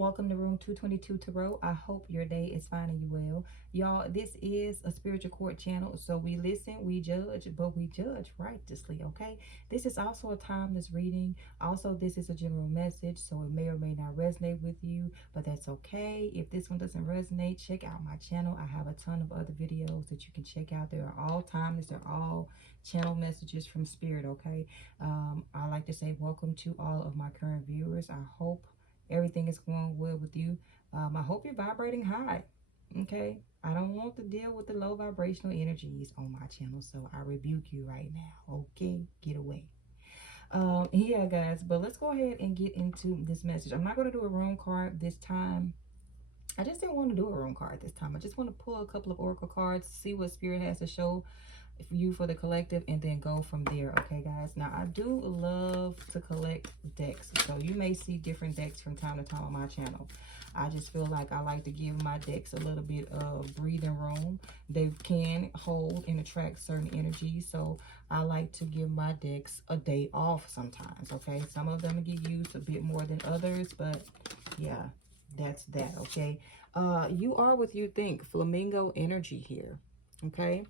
Welcome to Room 222 Tarot. I hope your day is finding you well. Y'all, this is a spiritual court channel, so we listen, we judge, but we judge righteously, okay? This is also a timeless reading. Also, this is a general message, so it may or may not resonate with you, but that's okay. If this one doesn't resonate, check out my channel. I have a ton of other videos that you can check out. They are all timeless. They're all channel messages from Spirit, okay? I like to say welcome to all of my current viewers. I hope everything is going well with you. I hope you're vibrating high. Okay. I don't want to deal with the low vibrational energies on my channel, so I rebuke you right now. Okay. Get away. Yeah, guys, but let's go ahead and get into this message. I'm not going to do a room card this time. I just didn't want to do a room card this time. I just want to pull a couple of oracle cards, see what Spirit has to show for you for the collective, and then go from there. Okay, guys, now I do love to collect decks, so you may see different decks from time to time on my channel. I just feel like I like to give my decks a little bit of breathing room. They can hold and attract certain energies, so I like to give my decks a day off sometimes. Okay, some of them get used a bit more than others, but yeah, that's that. Okay, you are what you think. Flamingo energy here. Okay,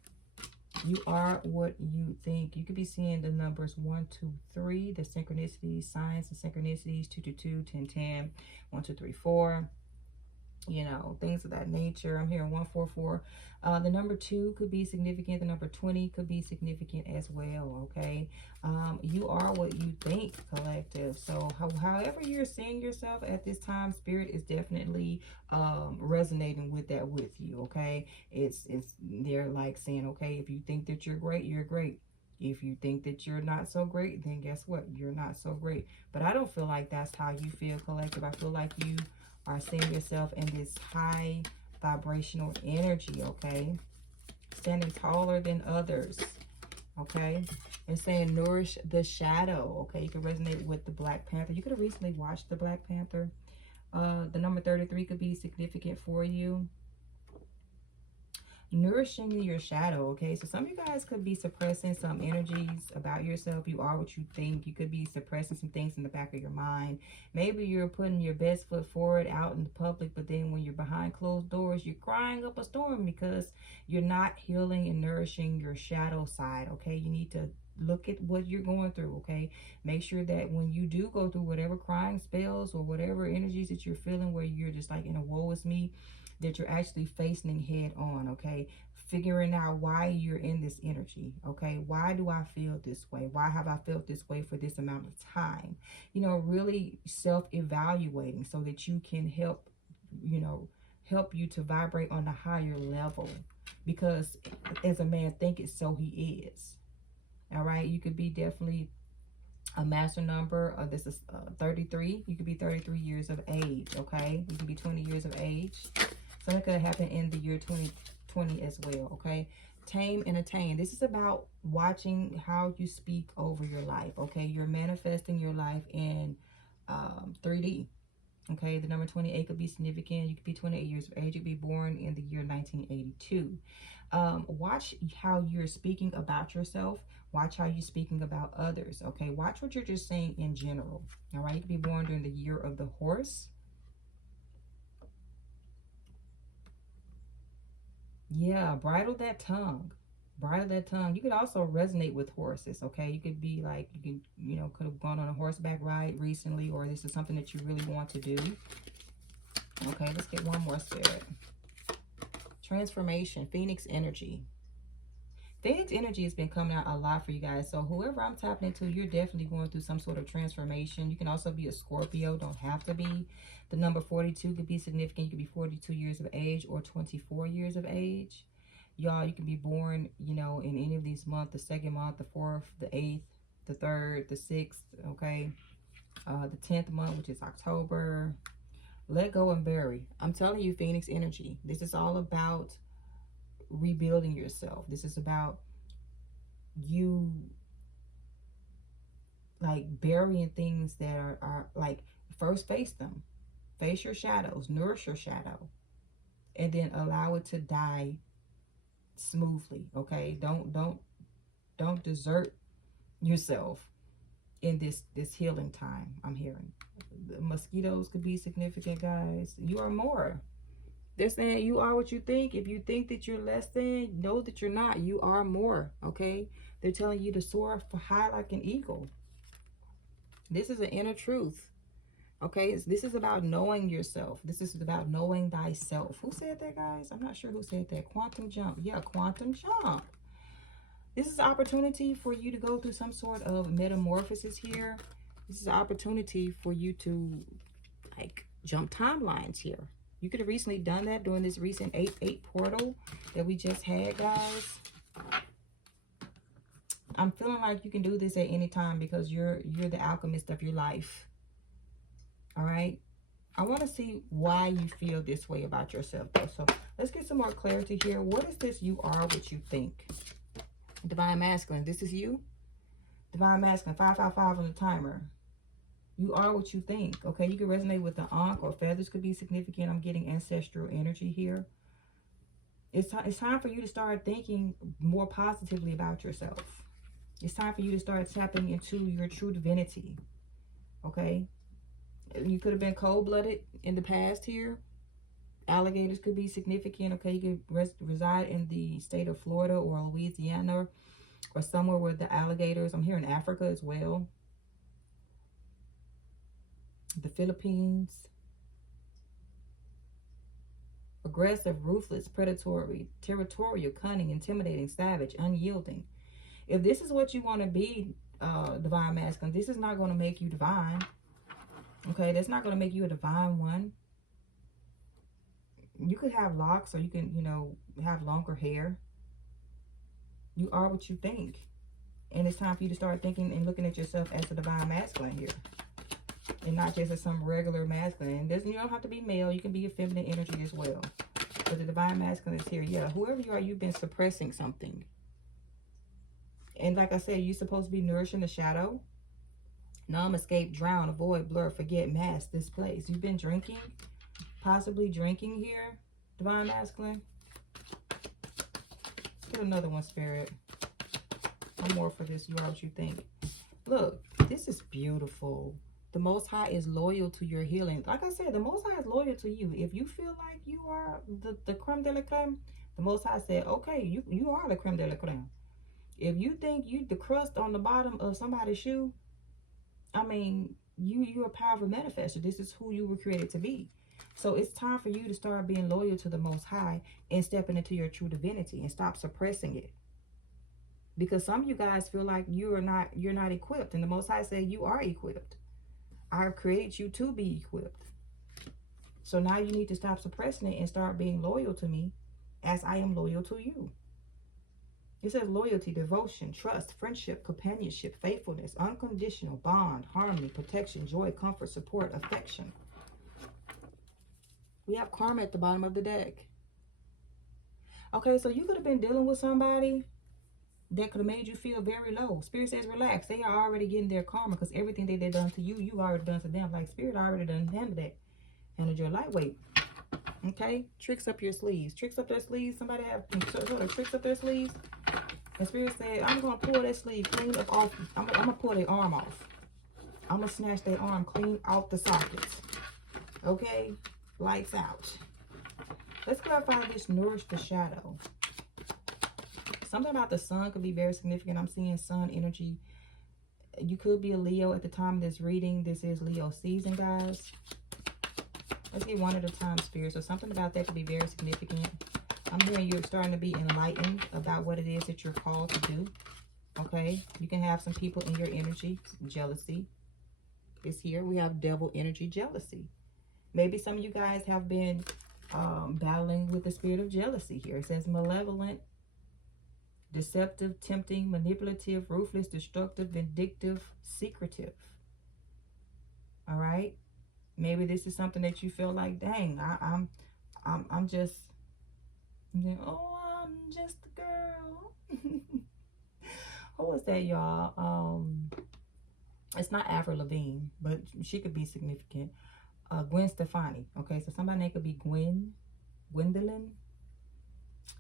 you are what you think. You could be seeing the numbers 1, 2, 3, the synchronicities, signs and synchronicities, 2, 2, 2, 10, 10, 1, 2, 3, 4, you know, things of that nature. I'm hearing 144. The number 2 could be significant. The number 20 could be significant as well. Okay, you are what you think, collective. So however you're seeing yourself at this time, Spirit is definitely resonating with that with you. Okay, it's they're like saying, okay, if you think that you're great, you're great. If you think that you're not so great, then guess what? You're not so great. But I don't feel like that's how you feel, collective. I feel like you are seeing yourself in this high vibrational energy, okay? Standing taller than others, okay? And saying nourish the shadow, okay? You can resonate with the Black Panther. You could have recently watched the Black Panther. The number 33 could be significant for you. Nourishing your shadow, okay? So some of you guys could be suppressing some energies about yourself. You are what you think. You could be suppressing some things in the back of your mind. Maybe you're putting your best foot forward out in the public, but then when you're behind closed doors, you're crying up a storm because you're not healing and nourishing your shadow side, okay? You need to look at what you're going through, okay? Make sure that when you do go through whatever crying spells or whatever energies that you're feeling where you're just like in a woe is me, that you're actually facing head on, okay? Figuring out why you're in this energy, okay? Why do I feel this way? Why have I felt this way for this amount of time? You know, really self-evaluating so that you can help, you know, help you to vibrate on a higher level. Because as a man thinketh, so he is. All right? You could be definitely a master number. This is 33. You could be 33 years of age, okay? You could be 20 years of age. Something could happen in the year 2020 as well, okay? Tame and attain. This is about watching how you speak over your life, okay? You're manifesting your life in 3D, okay? The number 28 could be significant. You could be 28 years of age. You could be born in the year 1982. Watch how you're speaking about yourself. Watch how you're speaking about others, okay? Watch what you're just saying in general, all right? You could be born during the year of the horse. Yeah, bridle that tongue. Bridle that tongue. You could also resonate with horses, okay? You could be like, you can, you know, could have gone on a horseback ride recently, or this is something that you really want to do. Okay, let's get one more, Spirit. Transformation, Phoenix energy. Phoenix energy has been coming out a lot for you guys. So whoever I'm tapping into, you're definitely going through some sort of transformation. You can also be a Scorpio, don't have to be. The number 42 could be significant. You could be 42 years of age or 24 years of age. Y'all, you can be born, you know, in any of these months, the 2nd month, the 4th, the 8th, the 3rd, the 6th, okay? The 10th month, which is October. Let go and bury. I'm telling you, Phoenix energy. This is all about rebuilding yourself. This is about you like burying things that are like, first face them. Face your shadows, nourish your shadow, and then allow it to die smoothly, okay? Don't desert yourself. in this healing time. I'm hearing the mosquitoes could be significant, guys. You are more. They're saying you are what you think. If you think that you're less than, know that you're not. You are more, okay? They're telling you to soar for high like an eagle. This is an inner truth, okay? This is about knowing yourself. This is about knowing thyself. Who said that, guys? I'm not sure who said that. Quantum jump. Yeah, quantum jump. This is an opportunity for you to go through some sort of metamorphosis here. This is an opportunity for you to, like, jump timelines here. You could have recently done that during this recent 8/8 portal that we just had, guys. I'm feeling like you can do this at any time because you're the alchemist of your life. All right? I want to see why you feel this way about yourself, though. So let's get some more clarity here. What is this you are what you think? Divine Masculine, this is you? Divine Masculine, 555 on the timer. You are what you think, okay? You can resonate with the Ankh, or feathers could be significant. I'm getting ancestral energy here. It's time for you to start thinking more positively about yourself. It's time for you to start tapping into your true divinity, okay? You could have been cold-blooded in the past here. Alligators could be significant, okay? You could reside in the state of Florida or Louisiana or somewhere where the alligators, I'm here in Africa as well. The Philippines. Aggressive, ruthless, predatory, territorial, cunning, intimidating, savage, unyielding. If this is what you want to be, Divine Masculine, this is not going to make you divine. Okay, that's not going to make you a divine one. You could have locks, or you can, you know, have longer hair. You are what you think. And it's time for you to start thinking and looking at yourself as a Divine Masculine here. And not just as some regular masculine. You don't have to be male. You can be a feminine energy as well. But the Divine Masculine is here. Yeah, whoever you are, you've been suppressing something. And like I said, you're supposed to be nourishing the shadow. Numb, escape, drown, avoid, blur, forget, mask, displace. You've been drinking. Possibly drinking here, Divine Masculine. Let's get another one, Spirit. No more for this. You are what you think. Look, this is beautiful. The Most High is loyal to your healing. Like I said, the Most High is loyal to you. If you feel like you are the creme de la creme, the Most High said, okay, you are the creme de la creme. If you think you the crust on the bottom of somebody's shoe, I mean, you're a powerful manifester. This is who you were created to be. So it's time for you to start being loyal to the Most High and stepping into your true divinity and stop suppressing it. Because some of you guys feel like you're not equipped, and the Most High said you are equipped. I have created you to be equipped. So now you need to stop suppressing it and start being loyal to me as I am loyal to you. It says loyalty, devotion, trust, friendship, companionship, faithfulness, unconditional, bond, harmony, protection, joy, comfort, support, affection. We have karma at the bottom of the deck. Okay, so you could have been dealing with somebody that could have made you feel very low. Spirit says relax. They are already getting their karma because everything that they've done to you, you already done to them. Like Spirit already done handled it. Handled your lightweight. Okay? Tricks up your sleeves. Tricks up their sleeves. Somebody have sort of tricks up their sleeves. And Spirit said, I'm going to pull that sleeve clean up off. I'm going to pull their arm off. I'm going to snatch their arm clean out the sockets. Okay? Lights out. Let's clarify this nourish the shadow. Something about the sun could be very significant. I'm seeing sun energy. You could be a Leo at the time of this reading. This is Leo season, guys. Let's get one at a time, Spirit. So something about that could be very significant. I'm hearing you're starting to be enlightened about what it is that you're called to do. Okay? You can have some people in your energy. Jealousy is here. We have devil energy, jealousy. Maybe some of you guys have been battling with the spirit of jealousy here. It says malevolent, deceptive, tempting, manipulative, ruthless, destructive, vindictive, secretive. All right? Maybe this is something that you feel like, dang, I'm just, oh, I'm just a girl. Who was that, y'all? It's not Avril Lavigne, but she could be significant. Gwen Stefani. Okay, so somebody name could be Gwendolyn.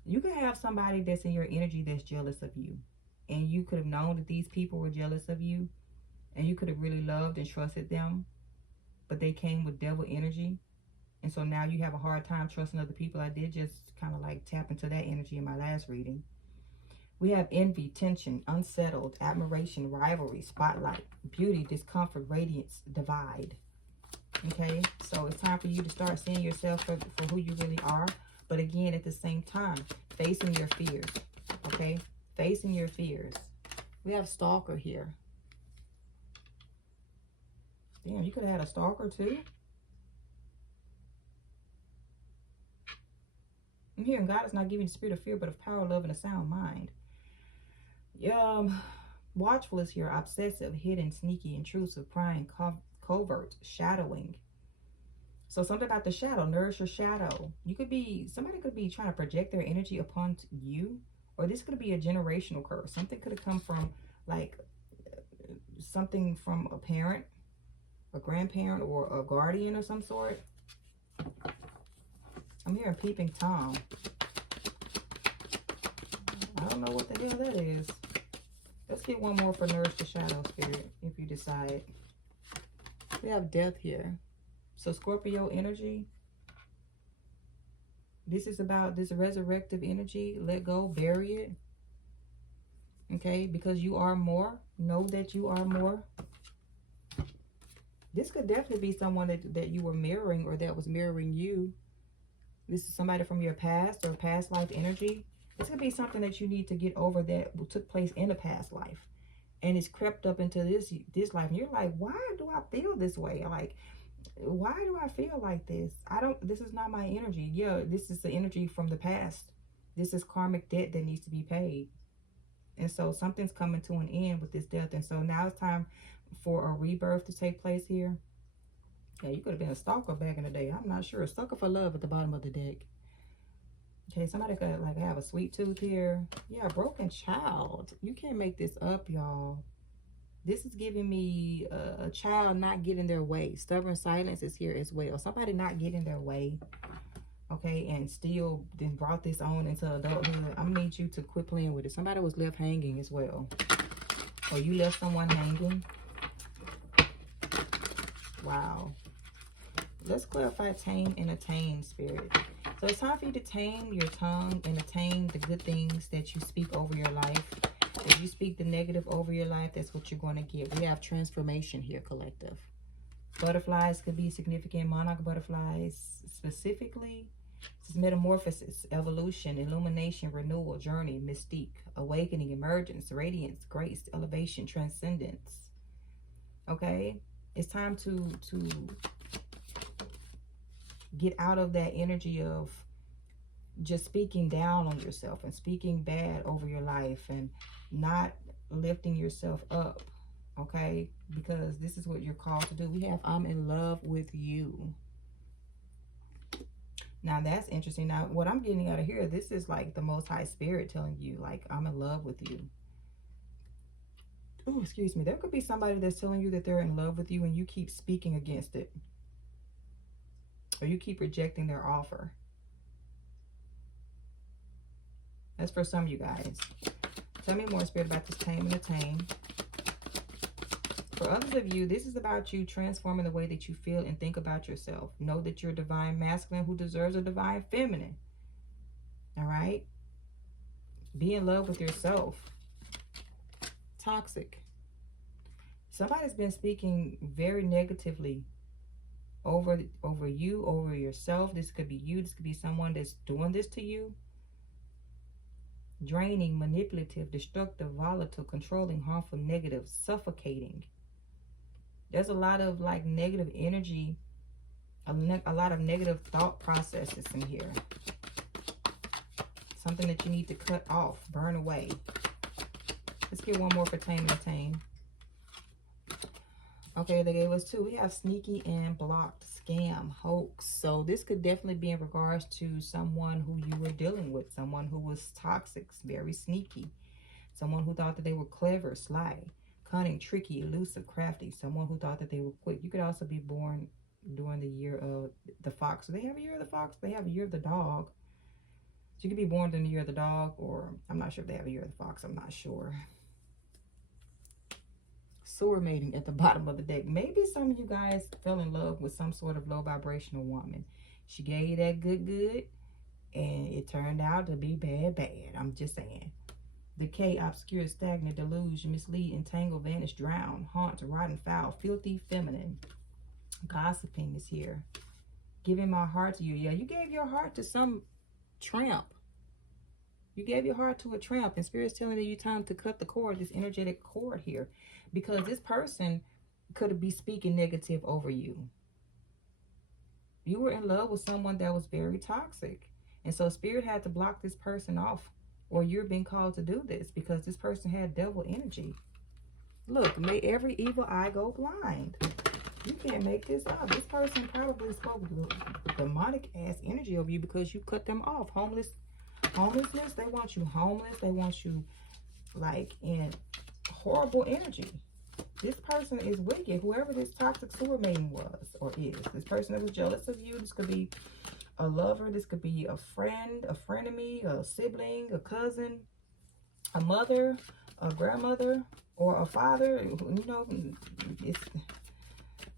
You could have somebody that's in your energy that's jealous of you. And you could have known that these people were jealous of you. and you could have really loved and trusted them, but they came with devil energy. And so now you have a hard time trusting other people. I did just kind of like tap into that energy in my last reading. We have envy, tension, unsettled, admiration, rivalry, spotlight, beauty, discomfort, radiance, divide. Okay, so it's time for you to start seeing yourself for who you really are. But again, at the same time, facing your fears. Okay, facing your fears. We have stalker here. Damn, you could have had a stalker too. I'm hearing God is not giving the spirit of fear, but of power, love, and a sound mind. Watchful is here. Obsessive, hidden, sneaky, intrusive, prying, covert, shadowing. So something about the shadow. Nourish your shadow. Somebody could be trying to project their energy upon you, or this could be a generational curse. Something could have come from like something from a parent, a grandparent, or a guardian of some sort. I'm hearing peeping Tom. I don't know what the hell that is. Let's get one more for Nourish the Shadow, Spirit, if you decide. We have death here. So Scorpio energy. This is about this resurrective energy. Let go, bury it. Okay, because you are more. Know that you are more. This could definitely be someone that you were mirroring or that was mirroring you. This is somebody from your past or past life energy. This could be something that you need to get over that took place in a past life. And it's crept up into this life. And you're like, why do I feel this way? Like, why do I feel like this? This is not my energy. Yeah, this is the energy from the past. This is karmic debt that needs to be paid. And so something's coming to an end with this death. And so now it's time for a rebirth to take place here. Yeah, you could have been a stalker back in the day. I'm not sure. A sucker for love at the bottom of the deck. Okay, somebody could like have a sweet tooth here. Yeah, broken child. You can't make this up, y'all. This is giving me a child not getting their way. Stubborn silence is here as well. Somebody not getting their way. Okay, and still then brought this on into adulthood. I'm gonna need you to quit playing with it. Somebody was left hanging as well. Or you left someone hanging. Wow. Let's clarify tame and attain, Spirit. So it's time for you to tame your tongue and attain the good things that you speak over your life. If you speak the negative over your life, that's what you're going to get. We have transformation here, collective. Butterflies could be significant. Monarch butterflies specifically. This is metamorphosis, evolution, illumination, renewal, journey, mystique, awakening, emergence, radiance, grace, elevation, transcendence. Okay? It's time to get out of that energy of just speaking down on yourself and speaking bad over your life and not lifting yourself up, okay? Because this is what you're called to do. We have I'm in love with you. Now that's interesting. Now what I'm getting out of here, this is like the Most High Spirit telling you like I'm in love with you. Oh, excuse me. There could be somebody that's telling you that they're in love with you and you keep speaking against it. Or you keep rejecting their offer. That's for some of you guys. Tell me more, Spirit, about this tame and attain. For others of you, this is about you transforming the way that you feel and think about yourself. Know that you're a divine masculine who deserves a divine feminine. All right? Be in love with yourself. Toxic. Somebody's been speaking very negatively over you, over yourself. This could be you. This could be someone that's doing this to you. Draining, manipulative, destructive, volatile, controlling, harmful, negative, suffocating. There's a lot of like negative energy, a lot of negative thought processes in here. Something that you need to cut off, burn away. Let's get one more for tame and attain. Okay, they gave us two. We have sneaky and blocked, scam, hoax. So this could definitely be in regards to someone who you were dealing with. Someone who was toxic, very sneaky. Someone who thought that they were clever, sly, cunning, tricky, elusive, crafty. Someone who thought that they were quick. You could also be born during the year of the fox. Do they have a year of the fox? They have a year of the dog. So you could be born in the year of the dog, or I'm not sure if they have a year of the fox. I'm not sure. sewer mating at the bottom of the deck. Maybe some of you guys fell in love with some sort of low vibrational woman. She gave you that good, and it turned out to be bad. I'm just saying. Decay, obscure, stagnant, deluge, mislead, entangle, vanish, drown, haunt, rotten, foul, filthy, feminine. Gossiping is here. Giving my heart to you. Yeah, you gave your heart to some tramp. You gave your heart to a tramp, and Spirit's telling you time to cut the cord, this energetic cord here, because this person could be speaking negative over you. You were in love with someone that was very toxic, and so Spirit had to block this person off, or you're being called to do this because this person had devil energy. Look, may every evil eye go blind. You can't make this up. This person probably spoke demonic ass energy over you because you cut them off. Homelessness, they want you homeless. They want you like in horrible energy. This person is wicked. Whoever this toxic sewer maiden was or is. This person that was jealous of you. This could be a lover. This could be a friend, a frenemy, a sibling, a cousin, a mother, a grandmother, or a father. You know,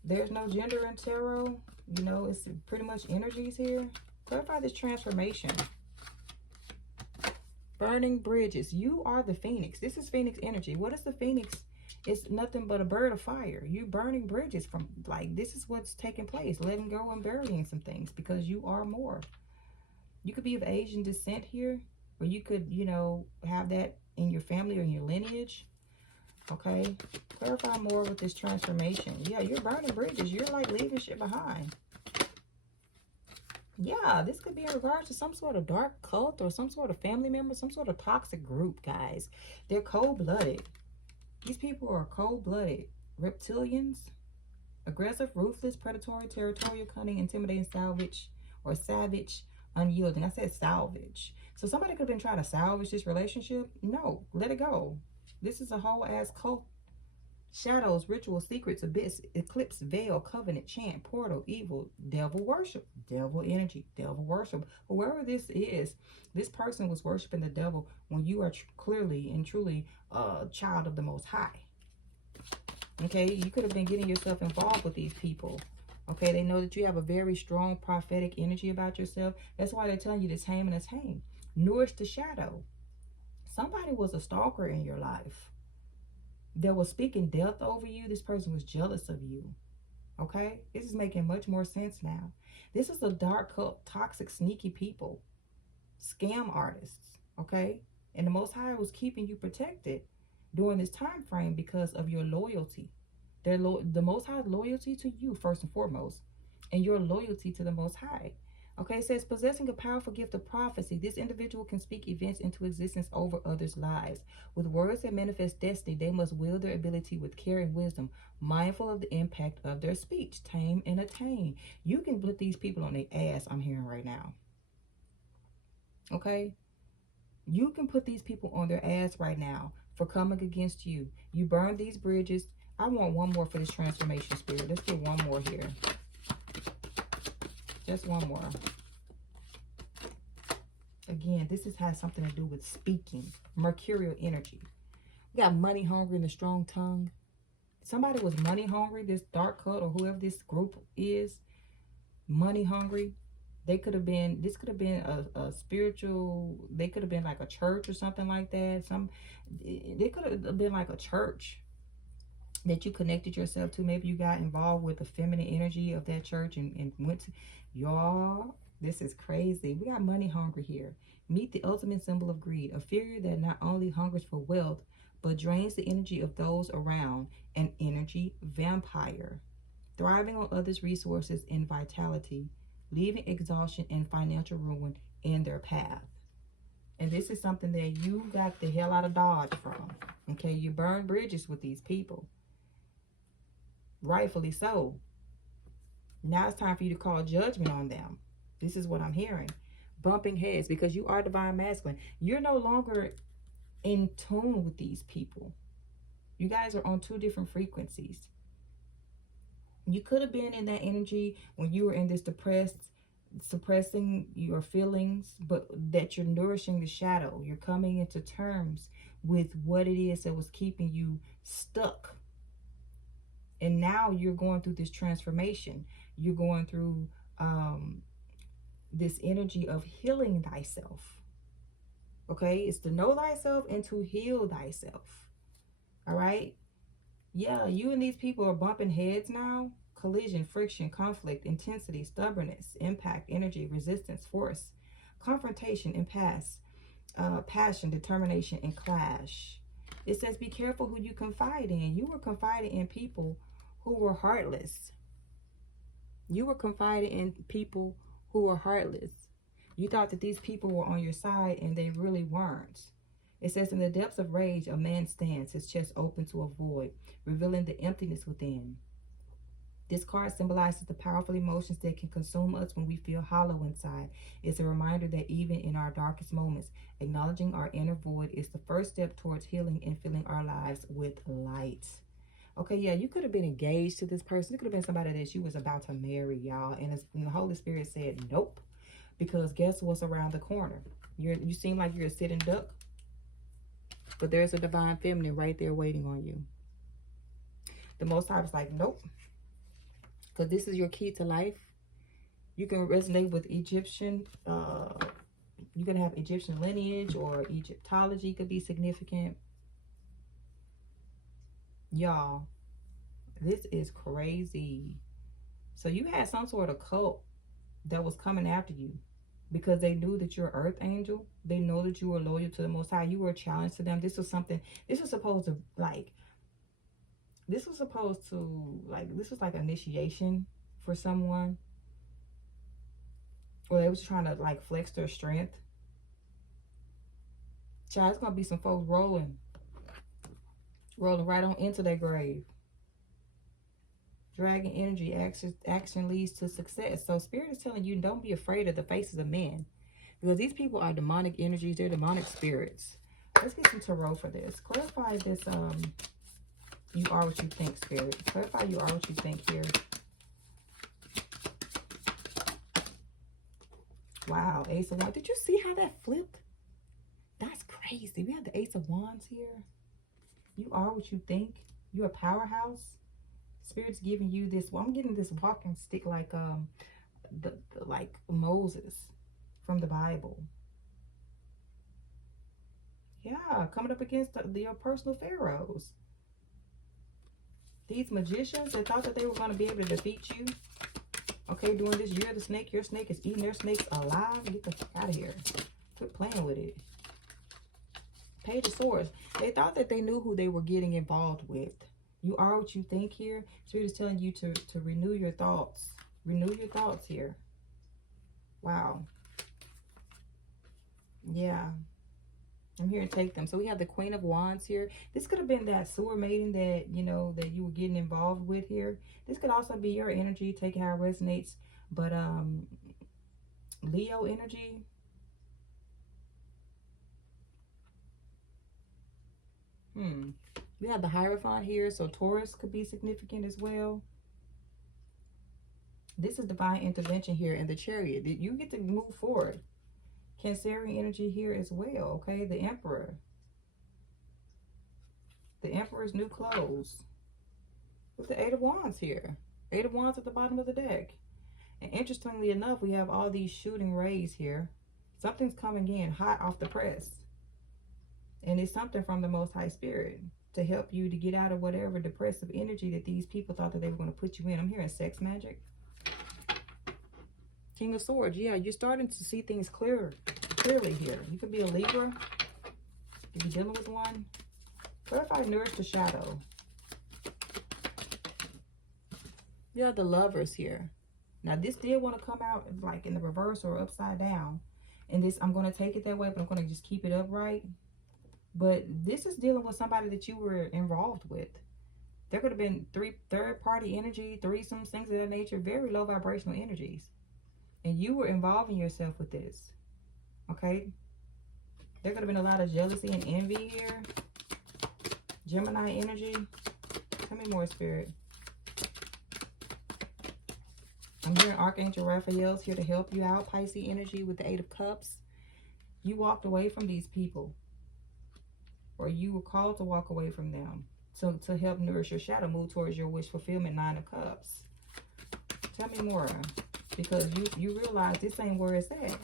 there's no gender in tarot. You know, it's pretty much energies here. Clarify this transformation. Burning bridges. You are the phoenix. This is phoenix energy. What is the phoenix? It's nothing but a bird of fire. You burning bridges from, like, this is what's taking place. Letting go and burying some things because you are more. You could be of Asian descent here, or you could, you know, have that in your family or in your lineage. Okay, clarify more with this transformation. Yeah, you're burning bridges. You're like leaving shit behind. Yeah, this could be in regards to some sort of dark cult or some sort of family member, some sort of toxic group, guys. They're cold-blooded. These people are cold-blooded. Reptilians, aggressive, ruthless, predatory, territorial, cunning, intimidating, savage, unyielding. I said salvage. So somebody could have been trying to salvage this relationship. No, let it go. This is a whole ass cult. Shadows, ritual, secrets, abyss, eclipse, veil, covenant, chant, portal, evil, devil worship, devil energy, devil worship. Whoever this is, this person was worshiping the devil when you are clearly and truly a child of the Most High. Okay, you could have been getting yourself involved with these people. Okay, they know that you have a very strong prophetic energy about yourself. That's why they're telling you to tame and attain. Nourish the shadow. Somebody was a stalker in your life that was speaking death over you. This person was jealous of you. Okay, this is making much more sense now. This is a dark cult, toxic, sneaky people, scam artists. Okay, and the Most High was keeping you protected during this time frame because of your loyalty. The Most High's loyalty to you first and foremost, and your loyalty to the Most High. Okay, it says, possessing a powerful gift of prophecy, this individual can speak events into existence over others' lives. With words that manifest destiny, they must wield their ability with care and wisdom, mindful of the impact of their speech. Tame and attain. You can put these people on their ass, I'm hearing right now. Okay? You can put these people on their ass right now for coming against you. You burn these bridges. I want one more for this transformation, Spirit. Let's get one more here. Just one more. Again, this has something to do with speaking. Mercurial energy. We got money hungry and a strong tongue. Somebody was money hungry. This dark cult or whoever this group is, money hungry. They could have been, this could have been a spiritual, they could have been like a church or something like that. They could have been like a church that you connected yourself to. Maybe you got involved with the feminine energy of that church and went to, y'all, this is crazy. We got money hungry here. Meet the ultimate symbol of greed, a figure that not only hungers for wealth, but drains the energy of those around, an energy vampire, thriving on others' resources and vitality, leaving exhaustion and financial ruin in their path. And this is something that you got the hell out of Dodge from. Okay, you burn bridges with these people. Rightfully so. Now it's time for you to call judgment on them. This is what I'm hearing. Bumping heads, because you are divine masculine. You're no longer in tune with these people. You guys are on two different frequencies. You could have been in that energy when you were in this depressed, suppressing your feelings, but that you're nourishing the shadow. You're coming into terms with what it is that was keeping you stuck. And now you're going through this transformation. You're going through this energy of healing thyself. Okay, it's to know thyself and to heal thyself. All right. Yeah, you and these people are bumping heads now. Collision, friction, conflict, intensity, stubbornness, impact, energy, resistance, force, confrontation, impasse, passion, determination, and clash. It says be careful who you confide in. You were confiding in people who were heartless. You were confiding in people who were heartless. You thought that these people were on your side and they really weren't. It says in the depths of rage, a man stands, his chest open to a void, revealing the emptiness within. This card symbolizes the powerful emotions that can consume us when we feel hollow inside. It's a reminder that even in our darkest moments, acknowledging our inner void is the first step towards healing and filling our lives with light. Okay, yeah, you could have been engaged to this person. It could have been somebody that you was about to marry, y'all. And the Holy Spirit said, nope. Because guess what's around the corner? You seem like you're a sitting duck. But there's a divine feminine right there waiting on you. The Most High was like, nope. Because this is your key to life. You can resonate with Egyptian. You can have Egyptian lineage or Egyptology could be significant. Y'all, this is crazy. So you had some sort of cult that was coming after you because they knew that you're an earth angel. They know that you were loyal to the Most High. You were a challenge to them. This was supposed to this was like initiation for someone. Or they was trying to like flex their strength. Child, it's going to be some folks rolling right on into their grave. Dragon energy, action leads to success. So Spirit is telling you, don't be afraid of the faces of men. Because these people are demonic energies. They're demonic spirits. Let's get some tarot for this. Clarify this, you are what you think, Spirit. Clarify you are what you think here. Wow, Ace of Wands. Did you see how that flipped? That's crazy. We have the Ace of Wands here. You are what you think. You're a powerhouse. Spirit's giving you this. Well, I'm getting this walking stick like like Moses from the Bible. Yeah, coming up against your personal pharaohs. These magicians that thought that they were going to be able to defeat you. Okay, during this year of the snake, your snake is eating their snakes alive. Get the fuck out of here. Quit playing with it. Page of Swords. They thought that they knew who they were getting involved with. You are what you think here. Spirit is telling you to renew your thoughts. Renew your thoughts here. Wow. Yeah. I'm here to take them. So we have the Queen of Wands here. This could have been that sewer maiden that, you know, that you were getting involved with here. This could also be your energy. Take how it resonates. But Leo energy. We have the Hierophant here. So Taurus could be significant as well. This is divine intervention here in the Chariot. You get to move forward. Cancerian energy here as well, okay? The Emperor. The Emperor's new clothes. With the Eight of Wands here. Eight of Wands at the bottom of the deck. And interestingly enough, we have all these shooting rays here. Something's coming in hot off the press. And it's something from the Most High Spirit to help you to get out of whatever depressive energy that these people thought that they were going to put you in. I'm hearing sex magic. King of Swords. Yeah, you're starting to see things clearly here. You could be a Libra. You could be dealing with one. What if I nourish the shadow? You have the Lovers here. Now, this did want to come out like in the reverse or upside down. And this, I'm going to take it that way, but I'm going to just keep it upright. But this is dealing with somebody that you were involved with. There could have been third-party energy, threesomes, things of that nature. Very low vibrational energies. And you were involving yourself with this. Okay? There could have been a lot of jealousy and envy here. Gemini energy. Tell me more, Spirit. I'm hearing Archangel Raphael's here to help you out. Pisces energy with the Eight of Cups. You walked away from these people. Or you were called to walk away from them. to help nourish your shadow, move towards your wish fulfillment. 9 of Cups. Tell me more, because you realize this ain't where it's at.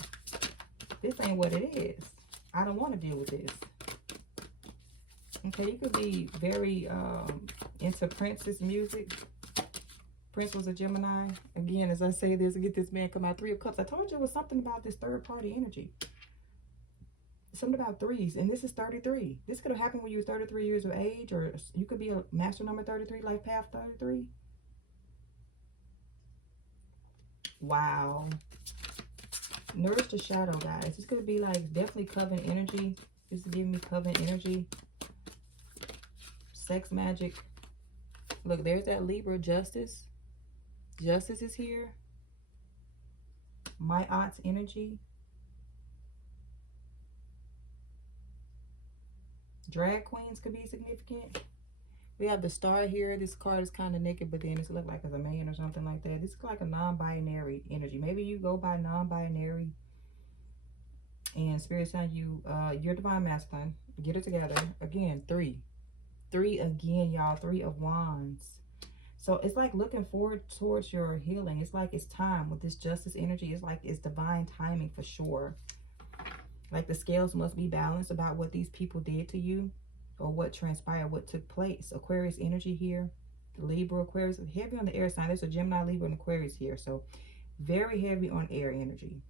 This ain't what it is. I don't want to deal with this. Okay, you could be very into Prince's music. Prince was a Gemini. Again, as I say this, get this man come out 3 of Cups. I told you it was something about this third party energy. Something about threes, and this is 33. This could have happened when you were 33 years of age, or you could be a master number 33, life path 33. Wow. Nourish the shadow, guys. This could be like definitely coven energy. This is giving me coven energy. Sex magic. Look, there's that Libra justice. Justice is here. My aunt's energy. Drag queens could be significant. We have the star here. This card is kind of naked, but then it's look like it's a man or something like that. This is like a non-binary energy. Maybe you go by non-binary. And Spirit telling you, you're divine masculine. Get it together. Again, 3. 3 again, y'all. 3 of Wands. So it's like looking forward towards your healing. It's like it's time with this justice energy. It's like it's divine timing for sure. Like the scales must be balanced about what these people did to you, or what transpired, what took place. Aquarius energy here. Libra, Aquarius, heavy on the air sign. There's a Gemini, Libra, and Aquarius here. So very heavy on air energy.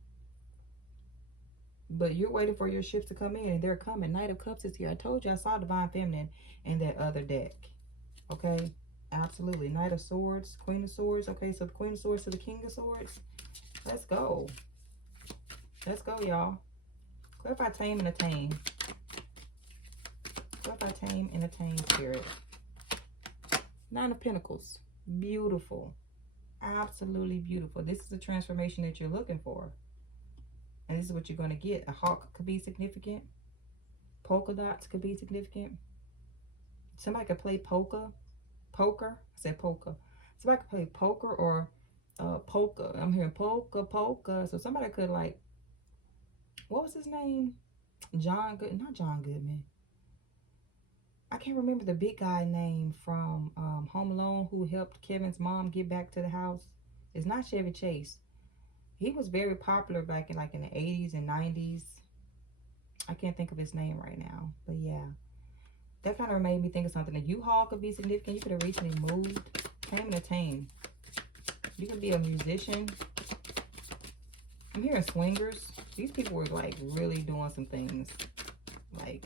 But you're waiting for your ships to come in, and they're coming. Knight of Cups is here. I told you I saw Divine Feminine in that other deck. Okay? Absolutely. Knight of Swords, Queen of Swords. Okay, so the Queen of Swords to the King of Swords. Let's go. Let's go, y'all. Clarify, tame, and attain. Clarify, tame, and attain, Spirit. 9 of Pentacles. Beautiful. Absolutely beautiful. This is the transformation that you're looking for. And this is what you're going to get. A hawk could be significant. Polka dots could be significant. Somebody could play poker. I said polka. Somebody could play poker or polka. I'm hearing polka. So somebody could, like, what was his name? Not John Goodman. I can't remember the big guy name from Home Alone who helped Kevin's mom get back to the house. It's not Chevy Chase. He was very popular back in the 80s and 90s. I can't think of his name right now. But yeah. That kind of made me think of something. A U-Haul could be significant. You could have recently moved. Tame and attain. You could be a musician. I'm hearing swingers. These people were like really doing some things. Like,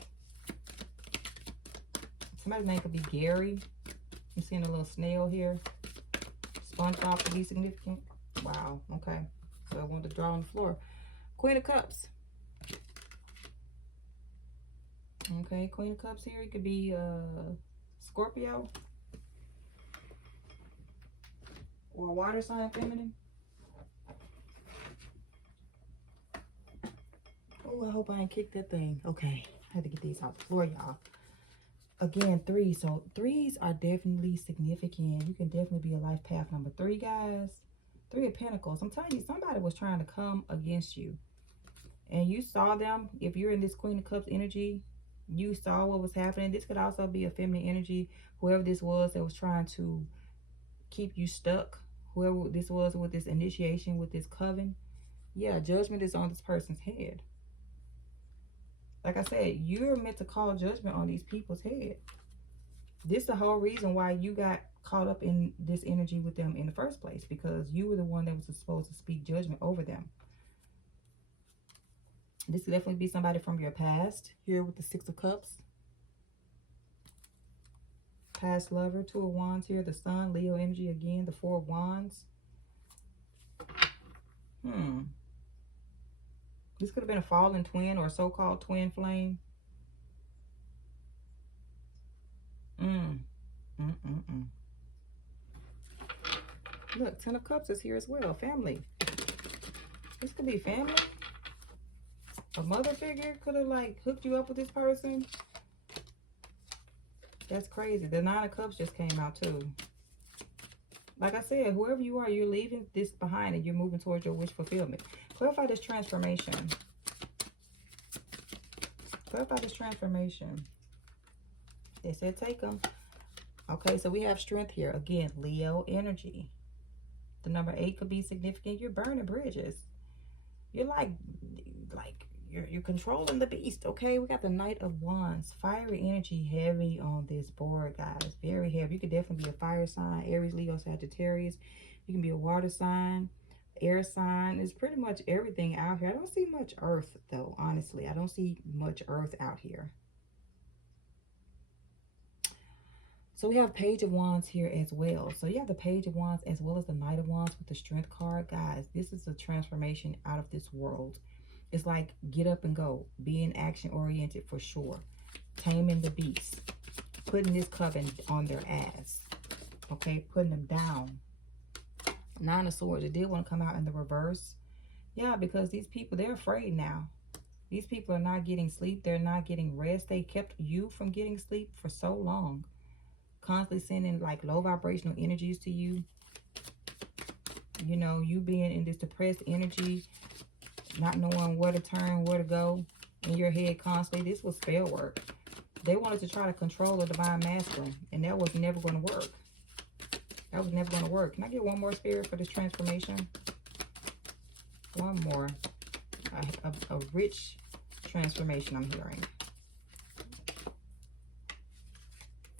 somebody's name could be Gary. I'm seeing a little snail here. SpongeBob could be significant. Wow. Okay. So I wanted to draw on the floor. Queen of Cups. Okay, Queen of Cups here. It could be Scorpio. Or water sign feminine. Oh, I hope I ain't kicked that thing. Okay, I had to get these off the floor, y'all. Again, 3. So 3s are definitely significant. You can definitely be a life path number 3, guys. 3 of Pentacles. I'm telling you, somebody was trying to come against you. And you saw them. If you're in this Queen of Cups energy, you saw what was happening. This could also be a feminine energy. Whoever this was that was trying to keep you stuck. Whoever this was with this initiation, with this coven. Yeah, judgment is on this person's head. Like I said, you're meant to call judgment on these people's head. This is the whole reason why you got caught up in this energy with them in the first place. Because you were the one that was supposed to speak judgment over them. This could definitely be somebody from your past. Here with the 6 of Cups. Past lover. 2 of Wands here. The Sun. Leo energy again. The 4 of Wands. This could have been a fallen twin or a so-called twin flame. Look, 10 of Cups is here as well. Family. This could be family. A mother figure could have like hooked you up with this person. That's crazy. The 9 of Cups just came out too. Like I said, whoever you are, you're leaving this behind and you're moving towards your wish fulfillment. Clarify this transformation. Clarify this transformation. They said take them. Okay, so we have strength here. Again, Leo energy. The number 8 could be significant. You're burning bridges. You're like you're controlling the beast. Okay, we got the Knight of Wands. Fiery energy heavy on this board, guys. Very heavy. You could definitely be a fire sign. Aries, Leo, Sagittarius. You can be a water sign, air sign. It's pretty much everything out here. I don't see much earth, though, honestly. I don't see much earth out here. So we have Page of Wands here as well. So you have the Page of Wands as well as the Knight of Wands with the Strength card. Guys, this is a transformation out of this world. It's like get up and go. Being action-oriented for sure. Taming the beast. Putting this coven on their ass. Okay, putting them down. Nine of Swords. It did want to come out in the reverse. Yeah, because these people, they're afraid now. These people are not getting sleep. They're not getting rest. They kept you from getting sleep for so long. Constantly sending like low vibrational energies to you. You know, you being in this depressed energy, not knowing where to turn, where to go in your head constantly. This was spell work. They wanted to try to control the divine masculine, and that was never going to work. That was never going to work. Can I get one more, Spirit, for this transformation? One more. A rich transformation I'm hearing.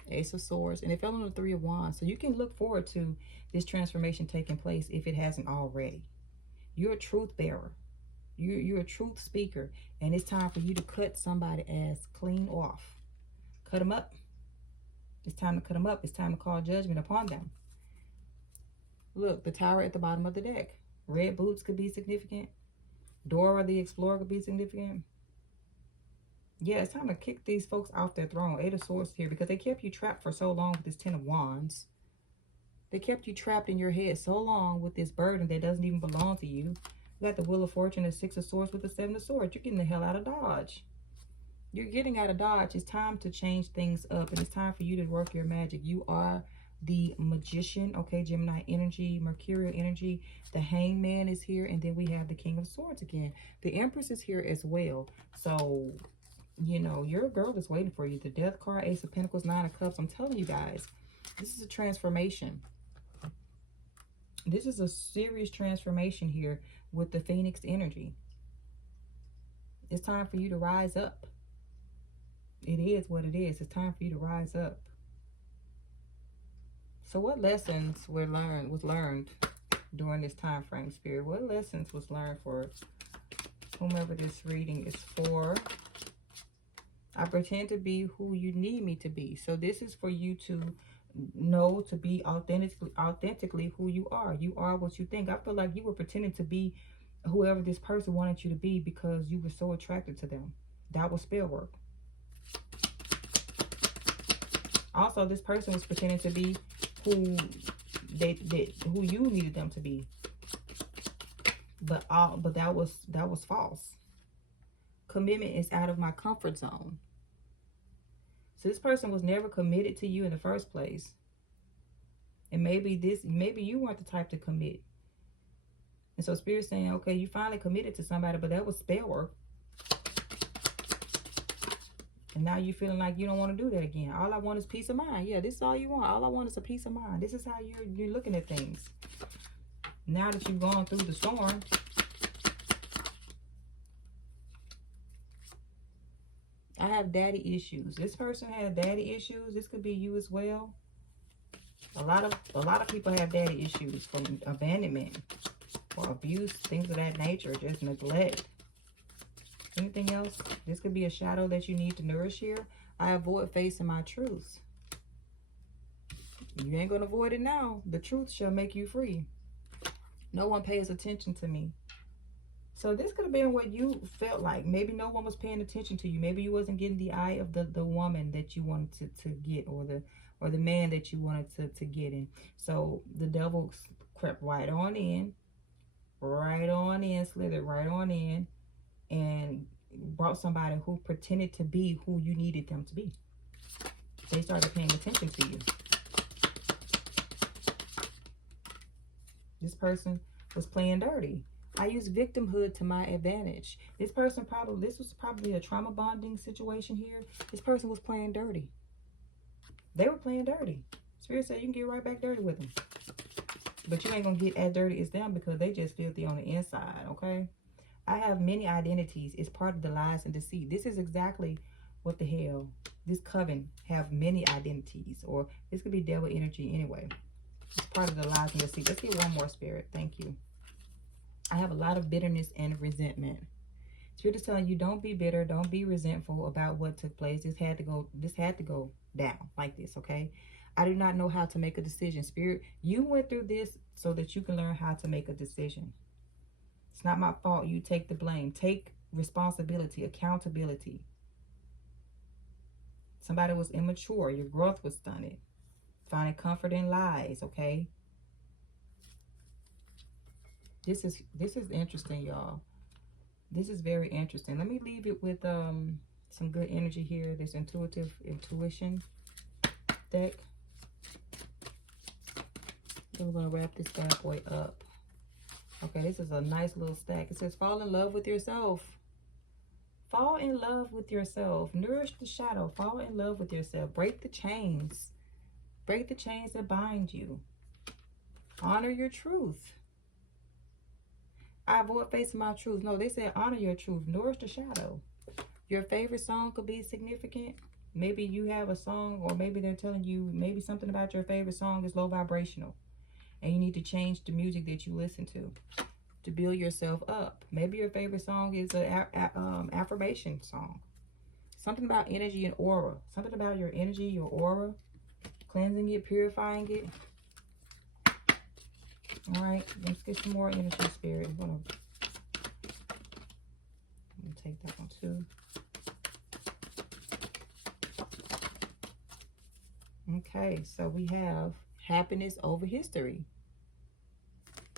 Ace of Swords, and it fell on the Three of Wands. So you can look forward to this transformation taking place if it hasn't already. You're a truth bearer. You're a truth speaker, and it's time for you to cut somebody ass clean off. Cut them up. It's time to cut them up. It's time to call judgment upon them. Look, the Tower at the bottom of the deck. Red boots could be significant. Dora the Explorer could be significant. Yeah, it's time to kick these folks off their throne. Eight of Swords here because they kept you trapped for so long with this Ten of Wands. They kept you trapped in your head so long with this burden that doesn't even belong to you. You got the Wheel of Fortune, the Six of Swords with the Seven of Swords. You're getting the hell out of Dodge. You're getting out of Dodge. It's time to change things up, and it's time for you to work your magic. You are the Magician, okay? Gemini energy, Mercurial energy. The Hangman is here, and then we have the King of Swords again. The Empress is here as well. So, you know, your girl is waiting for you. The Death card, Ace of Pentacles, Nine of Cups. I'm telling you guys, this is a transformation. This is a serious transformation here with the Phoenix energy. It's time for you to rise up. It is what it is. It's time for you to rise up. So what lessons was learned during this time frame, Spirit? What lessons was learned for whomever this reading is for? I pretend to be who you need me to be. So this is for you to know, to be authentically who you are. You are what you think. I feel like you were pretending to be whoever this person wanted you to be because you were so attracted to them. That was spell work. Also, this person was pretending to be who you needed them to be. But that was false. Commitment is out of my comfort zone. So this person was never committed to you in the first place. And maybe you weren't the type to commit. And so Spirit's saying, okay, you finally committed to somebody, but that was spell work. And now you're feeling like you don't want to do that again. All I want is peace of mind. Yeah, this is all you want. All I want is a peace of mind. This is how you're looking at things. Now that you've gone through the storm, I have daddy issues. This person has daddy issues. This could be you as well. A lot of people have daddy issues from abandonment or abuse, things of that nature, just neglect. Anything else? This could be a shadow that you need to nourish here. I avoid facing my truths. You ain't gonna avoid it now. The truth shall make you free. No one pays attention to me. So this could have been what you felt like. Maybe no one was paying attention to you. Maybe you wasn't getting the eye of the woman that you wanted to get, or the man that you wanted to get in. So the devil crept right on in, slithered right on in, and brought somebody who pretended to be who you needed them to be. They started paying attention to you. This person was playing dirty. I use victimhood to my advantage. This was probably a trauma bonding situation here. This person was playing dirty. They were playing dirty. Spirit said you can get right back dirty with them. But you ain't going to get as dirty as them because they just filthy on the inside, okay? I have many identities. It's part of the lies and deceit. This is exactly what the hell. This coven have many identities. Or this could be devil energy anyway. It's part of the lies and deceit. Let's get one more, Spirit. Thank you. I have a lot of bitterness and resentment. Spirit is telling you, don't be bitter. Don't be resentful about what took place. This had to go down like this, okay? I do not know how to make a decision. Spirit, you went through this so that you can learn how to make a decision. It's not my fault. You take the blame. Take responsibility, accountability. Somebody was immature. Your growth was stunted. Finding comfort in lies, okay? This is interesting, y'all. This is very interesting. Let me leave it with some good energy here. This intuition deck. Then we're going to wrap this bad boy up. Okay, this is a nice little stack. It says, fall in love with yourself. Fall in love with yourself. Nourish the shadow. Fall in love with yourself. Break the chains. Break the chains that bind you. Honor your truth. I avoid facing my truth. No, they said honor your truth. Nourish the shadow. Your favorite song could be significant. Maybe you have a song, or maybe they're telling you maybe something about your favorite song is low vibrational. And you need to change the music that you listen to build yourself up. Maybe your favorite song is an affirmation song. Something about energy and aura. Something about your energy, your aura. Cleansing it, purifying it. All right, let's get some more energy, Spirit. I'm gonna take that one too. Okay, so we have happiness over history.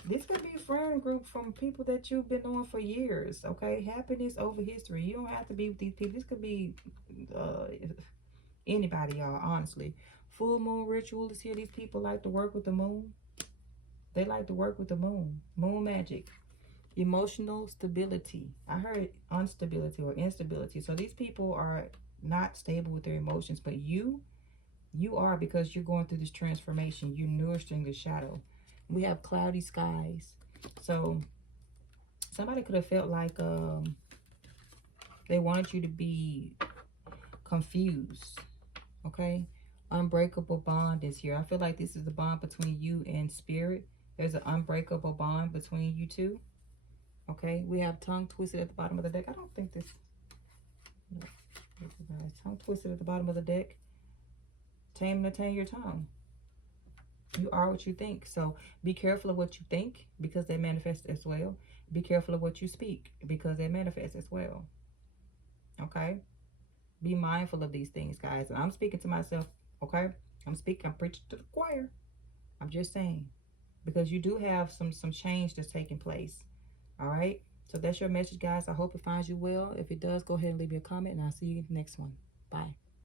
This could be a friend group from people that you've been on for years, okay? Happiness over history. You don't have to be with these people. This could be anybody, y'all, honestly. Full moon ritual is here. These people like to work with the moon. They like to work with the moon. Moon magic. Emotional stability. I heard instability or instability. So these people are not stable with their emotions, but you are, because you're going through this transformation. You're nourishing the shadow. We have cloudy skies. So somebody could have felt like they wanted you to be confused. Okay? Unbreakable bond is here. I feel like this is the bond between you and Spirit. There's an unbreakable bond between you two. Okay? We have tongue twisted at the bottom of the deck. I don't think this... No, tongue twisted at the bottom of the deck. Tame and attain your tongue. You are what you think. So be careful of what you think, because they manifest as well. Be careful of what you speak, because they manifest as well. Okay? Be mindful of these things, guys. And I'm speaking to myself, okay? I'm preaching to the choir. I'm just saying. Because you do have some change that's taking place. All right? So that's your message, guys. I hope it finds you well. If it does, go ahead and leave me a comment, and I'll see you in the next one. Bye.